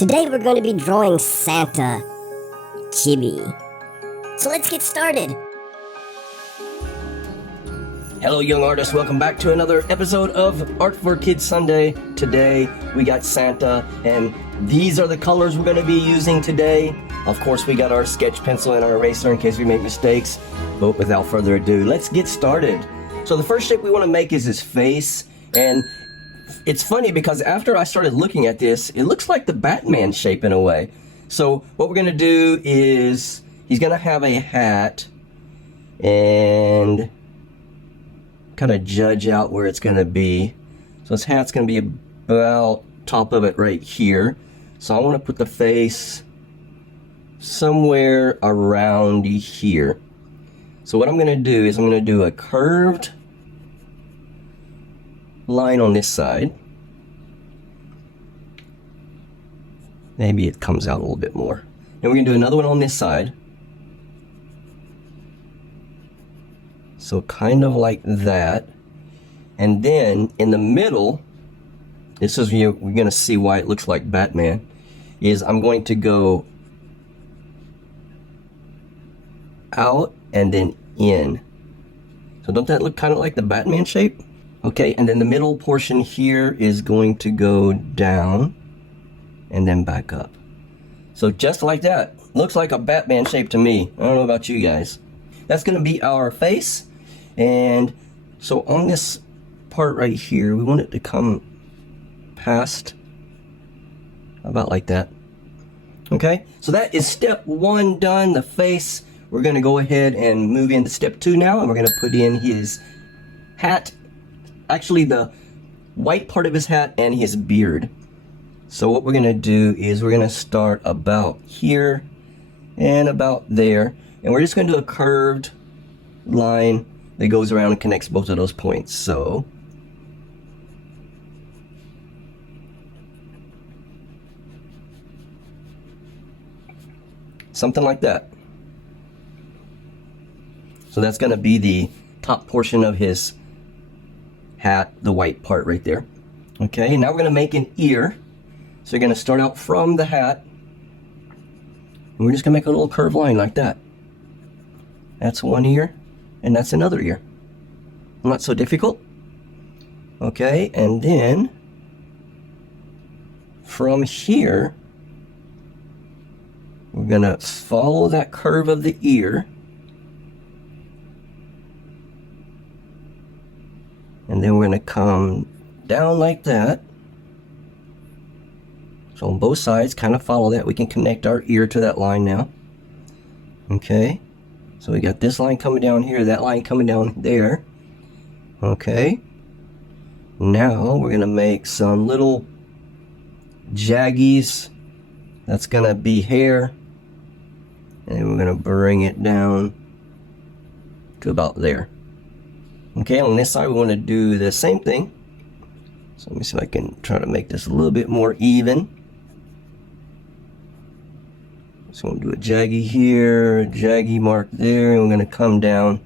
Today we're going to be drawing Santa, Chibi. So let's get started. Hello young artists, welcome back to another episode of Art for Kids Sunday. Today we got Santa, and these are the colors we're going to be using today. Of course we got our sketch pencil and our eraser in case we make mistakes, but without further ado, let's get started. So the first shape we want to make is his face, and it's funny because after I started looking at this, it looks like the Batman shape in a way. So what we're going to do is, he's going to have a hat, and kind of judge out where it's going to be. So his hat's going to be about top of it right here. So I want to put the face somewhere around here. So what I'm going to do is I'm going to do a curved line on this side. Maybe it comes out a little bit more. And we're going to do another one on this side. So kind of like that. And then in the middle, this is where we're going to see why it looks like Batman, is I'm going to go out and then in. So don't that look kind of like the Batman shape? Okay, and then the middle portion here is going to go down and then back up. So just like that. Looks like a Batman shape to me. I don't know about you guys. That's going to be our face. And so on this part right here, we want it to come past about like that. Okay, so that is step one done, the face. We're going to go ahead and move into step two now, and we're going to put in his hat. Actually, the white part of his hat and his beard. So what we're going to do is we're going to start about here and about there. And we're just going to do a curved line that goes around and connects both of those points. So something like that. So that's going to be the top portion of his hat, the white part right there. Okay, now we're going to make an ear. So you're going to start out from the hat, and we're just going to make a little curved line like that. That's one ear, and that's another ear. Not so difficult. Okay, and then from here, we're going to follow that curve of the ear. And then we're going to come down like that. So on both sides, kind of follow that. We can connect our ear to that line now. Okay. So we got this line coming down here, that line coming down there. Okay. Now we're going to make some little jaggies. That's going to be hair. And we're going to bring it down to about there. Okay, on this side we want to do the same thing. So let me see if I can try to make this a little bit more even. So we'll do a jaggy here, a jaggy mark there, and we're going to come down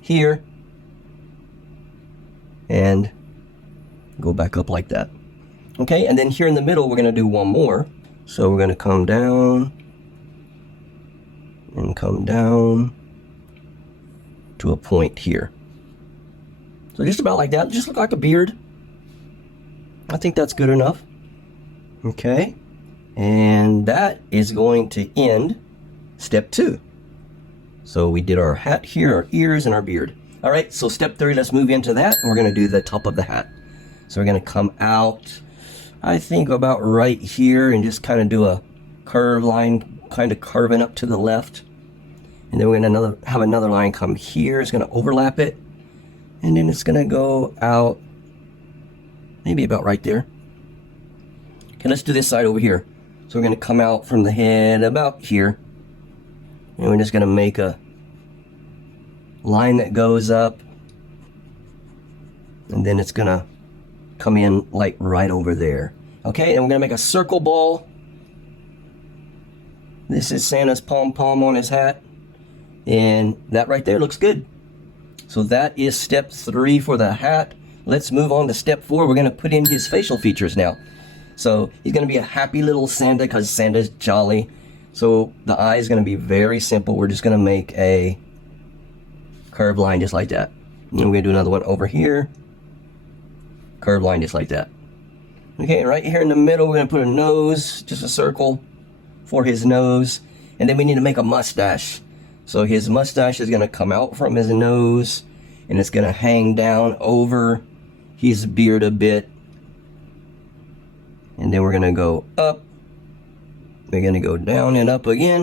here and go back up like that. Okay, and then here in the middle we're going to do one more. So we're going to come down and come down to a point here. So just about like that. Just look like a beard. I think that's good enough. Okay. And that is going to end step two. So we did our hat here, our ears, and our beard. All right, so step three, let's move into that. And we're going to do the top of the hat. So we're going to come out, I think about right here, and just kind of do a curved line, kind of curving up to the left. And then we're going to have another line come here. It's going to overlap it. And then it's going to go out maybe about right there. Okay, let's do this side over here. So we're going to come out from the head about here. And we're just going to make a line that goes up. And then it's going to come in like right over there. Okay, and we're going to make a circle ball. This is Santa's pom-pom on his hat. And that right there looks good. So that is step three for the hat. Let's move on to step four. We're going to put in his facial features now. So he's going to be a happy little Santa because Santa's jolly. So the eye is going to be very simple. We're just going to make a curved line just like that. And we're going to do another one over here. Curved line just like that. Okay, right here in the middle, we're going to put a nose, just a circle for his nose. And then we need to make a mustache. So his mustache is going to come out from his nose, and it's going to hang down over his beard a bit. And then we're going to go up. We're going to go down and up again.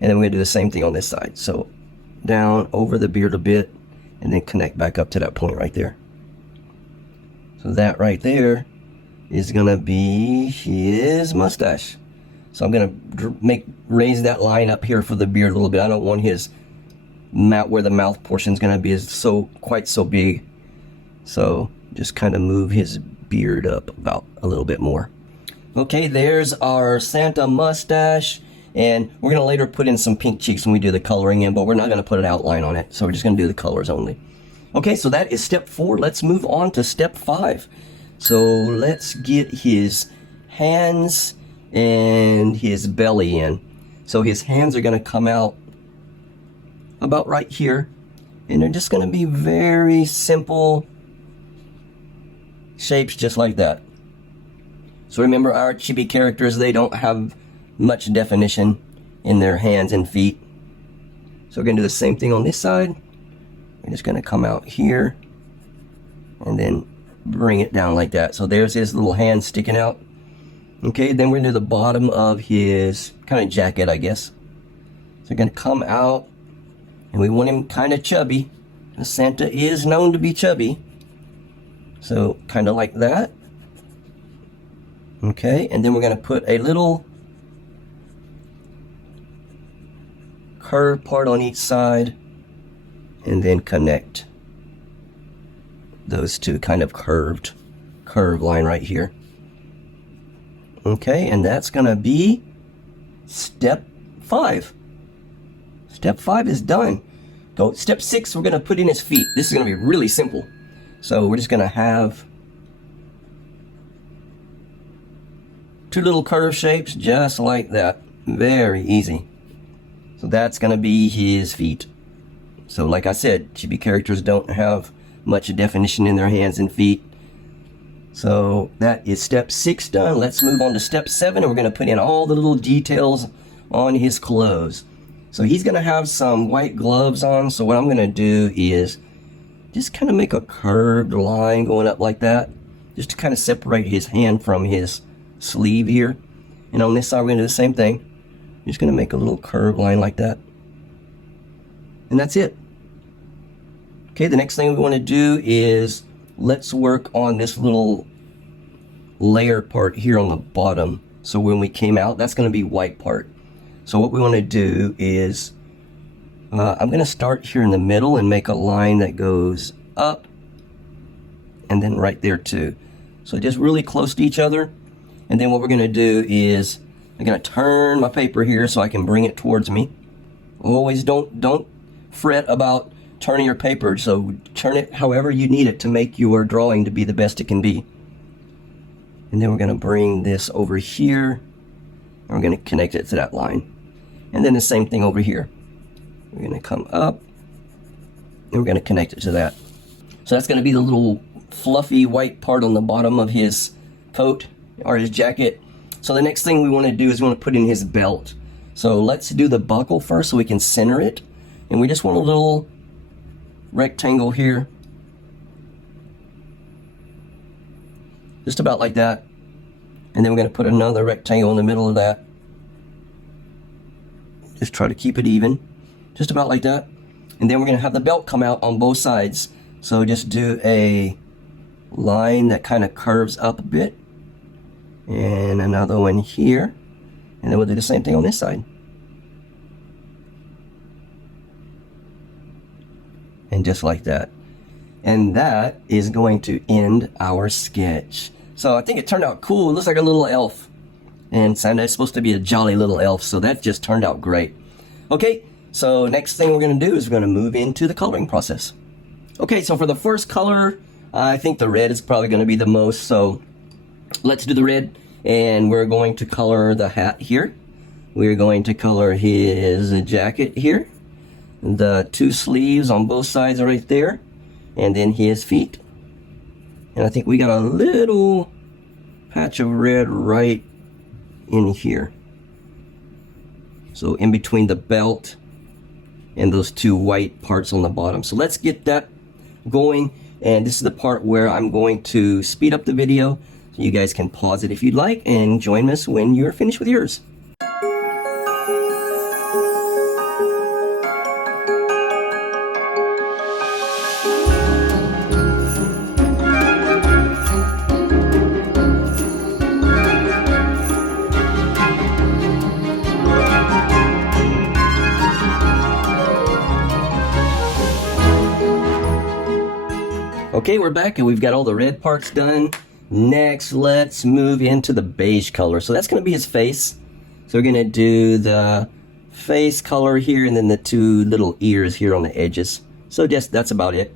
And then we're going to do the same thing on this side. So down over the beard a bit, and then connect back up to that point right there. So that right there is going to be his mustache. So I'm going to raise that line up here for the beard a little bit. I don't want his mouth, where the mouth portion is going to be, is quite so big. So just kind of move his beard up about a little bit more. Okay, there's our Santa mustache, and we're going to later put in some pink cheeks when we do the coloring in, but we're not going to put an outline on it, so we're just going to do the colors only. Okay, so that is step 4. Let's move on to step 5. So let's get his hands and his belly in. So his hands are going to come out about right here, and they're just going to be very simple shapes just like that. So remember, our chibi characters, they don't have much definition in their hands and feet. So we're going to do the same thing on this side. We're just going to come out here and then bring it down like that. So there's his little hand sticking out. Okay, then we're going to do the bottom of his kind of jacket, I guess. So we're going to come out, and we want him kind of chubby. Santa is known to be chubby. So kind of like that. Okay, and then we're going to put a little curved part on each side, and then connect those two, kind of curved line right here. Okay, and that's going to be step 5. Step 5 is done. Go step 6, we're going to put in his feet. This is going to be really simple. So we're just going to have 2 little curved shapes just like that. Very easy. So that's going to be his feet. So like I said, chibi characters don't have much definition in their hands and feet. So that is step 6 done. Let's move on to step 7, and we're going to put in all the little details on his clothes. So he's going to have some white gloves on. So what I'm going to do is just kind of make a curved line going up like that, just to kind of separate his hand from his sleeve here. And on this side, we're going to do the same thing. I'm just going to make a little curved line like that. And that's it. Okay, the next thing we want to do is let's work on this little layer part here on the bottom. So when we came out, that's going to be white part. So what we want to do is I'm going to start here in the middle and make a line that goes up and then right there too. So just really close to each other. And then what we're going to do is I'm going to turn my paper here so I can bring it towards me. Always don't fret about turning your paper. So turn it however you need it to make your drawing to be the best it can be. And then we're going to bring this over here. And we're going to connect it to that line. And then the same thing over here. We're going to come up. And we're going to connect it to that. So that's going to be the little fluffy white part on the bottom of his coat or his jacket. So the next thing we want to do is we want to put in his belt. So let's do the buckle first so we can center it. And we just want a little rectangle here. Just about like that. And then we're going to put another rectangle in the middle of that. Just try to keep it even. Just about like that. And then we're going to have the belt come out on both sides. So just do a line that kind of curves up a bit. And another one here. And then we'll do the same thing on this side. And just like that. And that is going to end our sketch. So I think it turned out cool. It looks like a little elf. And Santa is supposed to be a jolly little elf. So that just turned out great. Okay, so next thing we're going to do is we're going to move into the coloring process. Okay, so for the first color, I think the red is probably going to be the most. So let's do the red. And we're going to color the hat here. We're going to color his jacket here. The 2 sleeves on both sides right there. And then his feet. And I think we got a little patch of red right in here. So in between the belt and those 2 white parts on the bottom. So let's get that going. And this is the part where I'm going to speed up the video. So you guys can pause it if you'd like and join us when you're finished with yours. Okay, we're back and we've got all the red parts done. Next, let's move into the beige color. So that's going to be his face. So we're going to do the face color here and then the 2 little ears here on the edges. So just that's about it.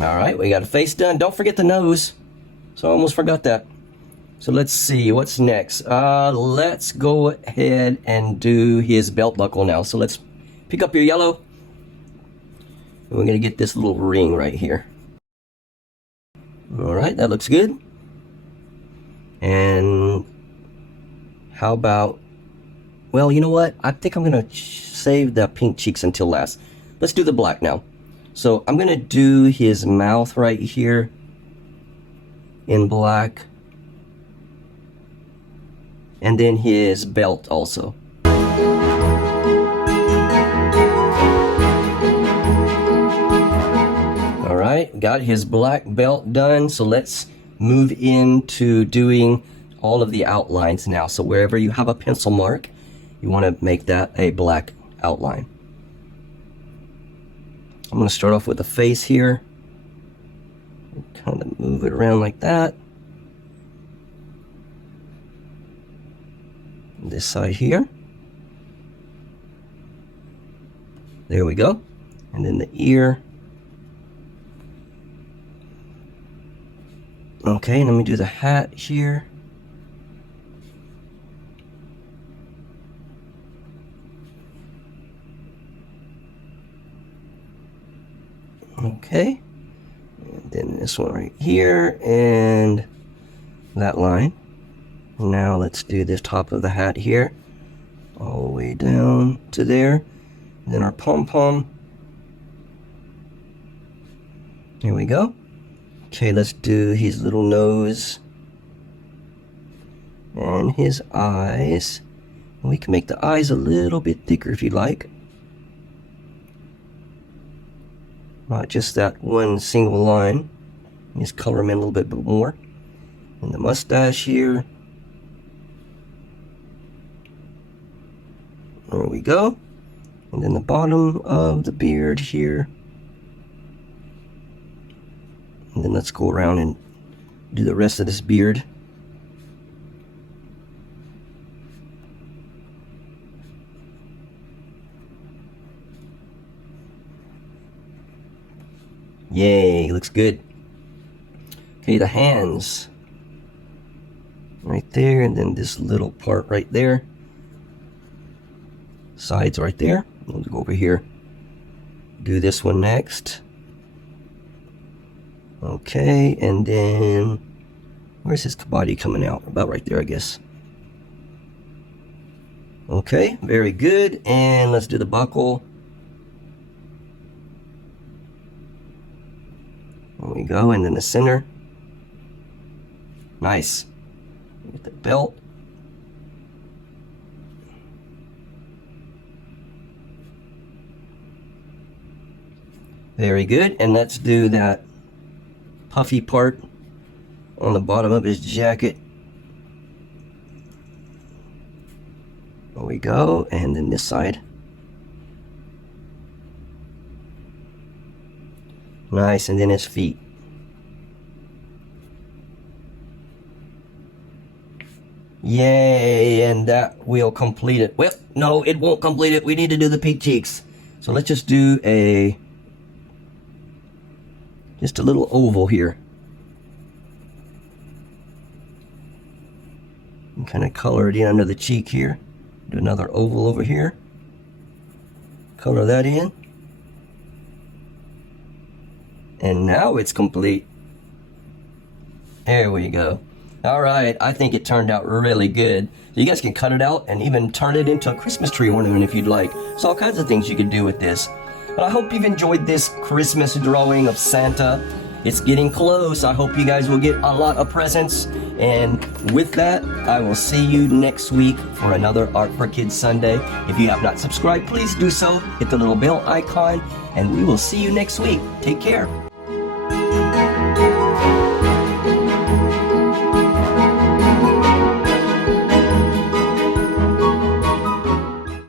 All right, we got a face done. Don't forget the nose. So I almost forgot that. So let's see, what's next? Let's go ahead and do his belt buckle now. So let's pick up your yellow. And we're gonna get this little ring right here. All right, that looks good. And how about, well, you know what? I think I'm gonna save the pink cheeks until last. Let's do the black now. So I'm gonna do his mouth right here in black. And then his belt also. All right, got his black belt done. So let's move into doing all of the outlines now. So wherever you have a pencil mark, you want to make that a black outline. I'm going to start off with the face here. Kind of move it around like that. This side here. There we go. And then the ear. Okay, let me do the hat here. Okay. And then this one right here and that line. Now let's do this top of the hat here, all the way down to there. And then our pom-pom. Here we go. Okay, let's do his little nose and his eyes. And we can make the eyes a little bit thicker if you like. Not just that one single line. Just color them in a little bit more. And the mustache here. There we go. And then the bottom of the beard here. And then let's go around and do the rest of this beard. Yay, looks good. Okay, the hands. Right there, and then this little part right there. Sides right there. Let's go over here. Do this one next. Okay, and then where's his body coming out? About right there, I guess. Okay, very good. And let's do the buckle. There we go, and then the center. Nice. Get the belt. Very good, and let's do that puffy part on the bottom of his jacket. There we go, and then this side. Nice, and then his feet. Yay, and that will complete it. Well, no, it won't complete it. We need to do the pink cheeks. So let's just do just a little oval here. And kind of color it in under the cheek here. Do another oval over here. Color that in. And now it's complete. There we go. All right, I think it turned out really good. So you guys can cut it out and even turn it into a Christmas tree ornament if you'd like. So all kinds of things you can do with this. But I hope you've enjoyed this Christmas drawing of Santa. It's getting close. I hope you guys will get a lot of presents. And with that, I will see you next week for another Art for Kids Sunday. If you have not subscribed, please do so. Hit the little bell icon, and we will see you next week. Take care.